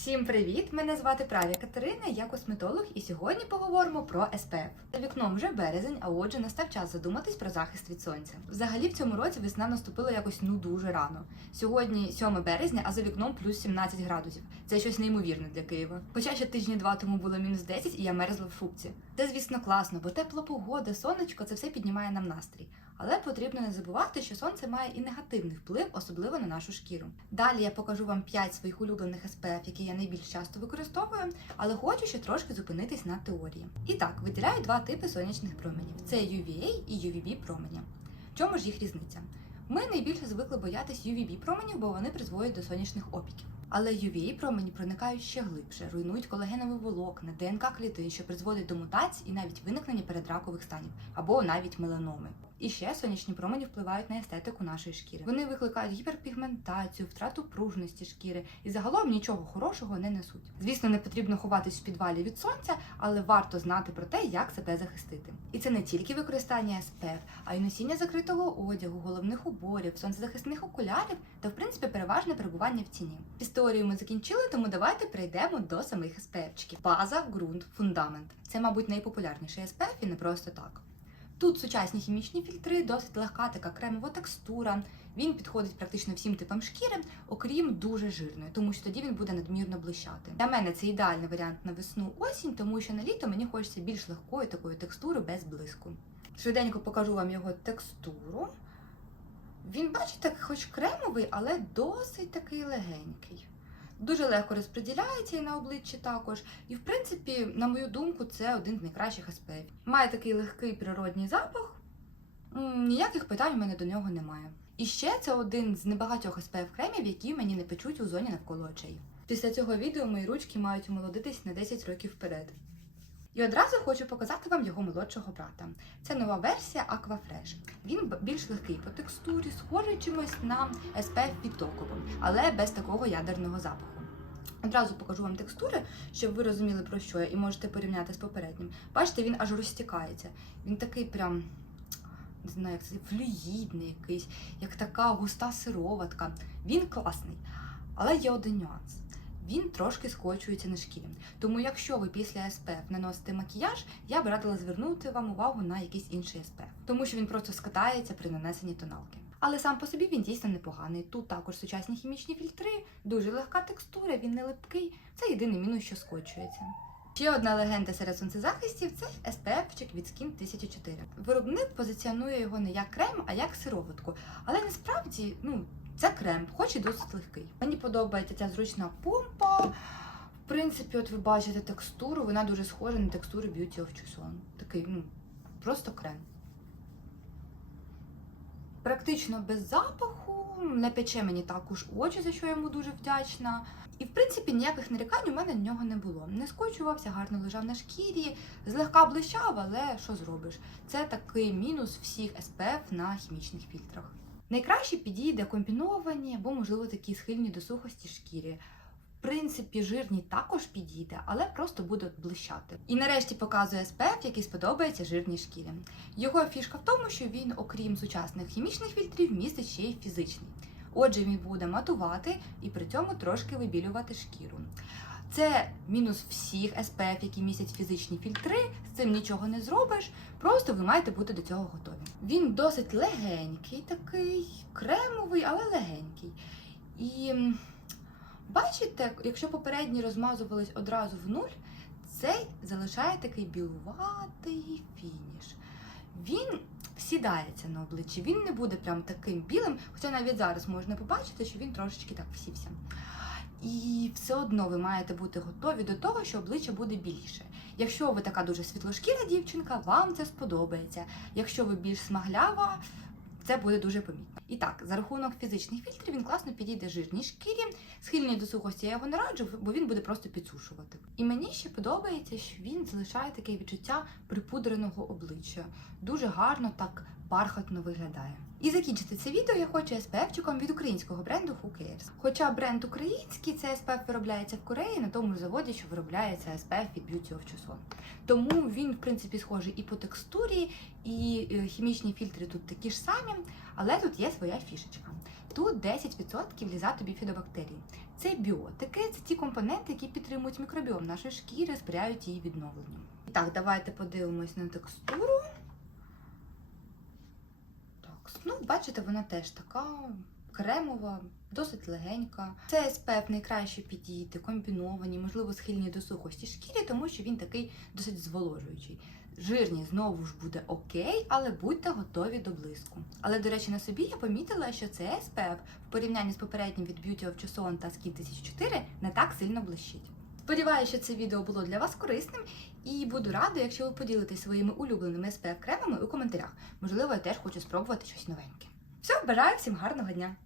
Всім привіт! Мене звати Праві Катерина, я косметолог, і сьогодні поговоримо про СПФ. За вікном вже березень, а отже, настав час задуматись про захист від сонця. Взагалі в цьому році весна наступила якось ну дуже рано. Сьогодні 7 березня, а за вікном плюс 17 градусів. Це щось неймовірне для Києва. Хоча ще тижні два тому було мінус 10 і я мерзла в шубці. Це, звісно, класно, бо тепла погода, сонечко це все піднімає нам настрій. Але потрібно не забувати, що сонце має і негативний вплив, особливо на нашу шкіру. Далі я покажу вам 5 своїх улюблених SPF, які я найбільш часто використовую, але хочу ще трошки зупинитись на теорії. І так, виділяю два типи сонячних променів: це UVA і UVB промені. В чому ж їх різниця? Ми найбільше звикли боятись UVB променів, бо вони призводять до сонячних опіків. Але UVA промені проникають ще глибше, руйнують колагенові волокна, ДНК клітин, що призводить до мутацій і навіть виникнення передракових станів або навіть меланоми. І ще сонячні промені впливають на естетику нашої шкіри. Вони викликають гіперпігментацію, втрату пружності шкіри і загалом нічого хорошого не несуть. Звісно, не потрібно ховатись в підвалі від сонця, але варто знати про те, як себе захистити. І це не тільки використання SPF, а й носіння закритого одягу, головних уборів, сонцезахисних окулярів та, в принципі, переважне перебування в тіні. З теорією ми закінчили, тому давайте перейдемо до самих SPF-чиків. База, ґрунт, фундамент. Це, мабуть, найпопулярніший SPF і не просто так. Тут сучасні хімічні фільтри, досить легка така кремова текстура. Він підходить практично всім типам шкіри, окрім дуже жирної, тому що тоді він буде надмірно блищати. Для мене це ідеальний варіант на весну осінь, тому що на літо мені хочеться більш легкої такої текстури без блиску. Швиденько покажу вам його текстуру. Він, бачите, хоч кремовий, але досить такий легенький. Дуже легко розподіляється і на обличчі також. І, в принципі, на мою думку, це один з найкращих SPF. Має такий легкий природній запах. Ніяких питань у мене до нього немає. І ще це один з небагатьох SPF кремів, які мені не печуть у зоні навколо очей. Після цього відео мої ручки мають омолодитись на 10 років вперед. І одразу хочу показати вам його молодшого брата. Це нова версія Aquafresh. Він більш легкий по текстурі, схожий чимось на SPF від Tokobo, але без такого ядерного запаху. Одразу покажу вам текстури, щоб ви розуміли про що я, і можете порівняти з попереднім. Бачите, він аж розтікається. Він такий прям. Не знаю, як це флюїдний якийсь, як така густа сироватка. Він класний. Але є один нюанс. Він трошки скочується на шкірі. Тому, якщо ви після SPF наносите макіяж, я б радила звернути вам увагу на якийсь інший SPF, тому що він просто скатається при нанесенні тоналки. Але сам по собі він дійсно непоганий. Тут також сучасні хімічні фільтри, дуже легка текстура, він не липкий. Це єдиний мінус, що скочується. Ще одна легенда серед сонцезахистів це SPF-чик від Skin 1004. Виробник позиціонує його не як крем, а як сироватку. Але насправді, ну, це крем, хоч і досить легкий. Мені подобається ця зручна помпа. В принципі, от ви бачите текстуру, вона дуже схожа на текстуру Beauty of Chuson. Такий, ну, просто крем. Практично без запаху, не пече мені також очі, за що я йому дуже вдячна. І в принципі ніяких нарікань у мене на нього не було. Не скочувався, гарно лежав на шкірі, злегка блищав, але що зробиш? Це такий мінус всіх SPF на хімічних фільтрах. Найкраще підійде комбіновані або, можливо, такі схильні до сухості шкірі. В принципі, жирні також підійде, але просто буде блищати. І нарешті показує SPF, який сподобається жирній шкірі. Його фішка в тому, що він, окрім сучасних хімічних фільтрів, містить ще й фізичний. Отже, він буде матувати і при цьому трошки вибілювати шкіру. Це мінус всіх SPF, які містять фізичні фільтри. З цим нічого не зробиш. Просто ви маєте бути до цього готові. Він досить легенький, такий кремовий, але легенький. І бачите, якщо попередні розмазувались одразу в нуль, цей залишає такий білуватий фініш. Він сідається на обличчі, він не буде прям таким білим, хоча навіть зараз можна побачити, що він трошечки так всівся. І все одно ви маєте бути готові до того, що обличчя буде більше. Якщо ви така дуже світлошкіра дівчинка, вам це сподобається. Якщо ви більш смаглява, це буде дуже помітно. І так, за рахунок фізичних фільтрів він класно підійде жирній шкірі. Схильний до сухості я його не раджу, бо він буде просто підсушувати. І мені ще подобається, що він залишає таке відчуття припудреного обличчя. Дуже гарно так бархатно виглядає. І закінчити це відео я хочу SPF-чиком від українського бренду Who Cares. Хоча бренд український, цей SPF виробляється в Кореї на тому заводі, що виробляється SPF від Beauty of Chuson. Тому він, в принципі, схожий і по текстурі, і е, хімічні фільтри тут такі ж самі. Але тут є своя фішечка. Тут 10% ліза тобі фідобактерій. Це біотики, це ті компоненти, які підтримують мікробіом нашої шкіри, сприяють її відновленню. І так, давайте подивимось на текстуру. Так, ну, бачите, вона теж така кремова, досить легенька. Це SPF найкраще підійти, комбіновані, можливо, схильні до сухості шкіри, тому що він такий досить зволожуючий. Жирність знову ж буде окей, але будьте готові до блиску. Але, до речі, на собі я помітила, що цей SPF в порівнянні з попереднім від Beauty of Joseon та Skin 1004 не так сильно блищить. Сподіваюся, що це відео було для вас корисним, і буду рада, якщо ви поділитесь своїми улюбленими SPF кремами у коментарях. Можливо, я теж хочу спробувати щось новеньке. Все, бажаю всім гарного дня!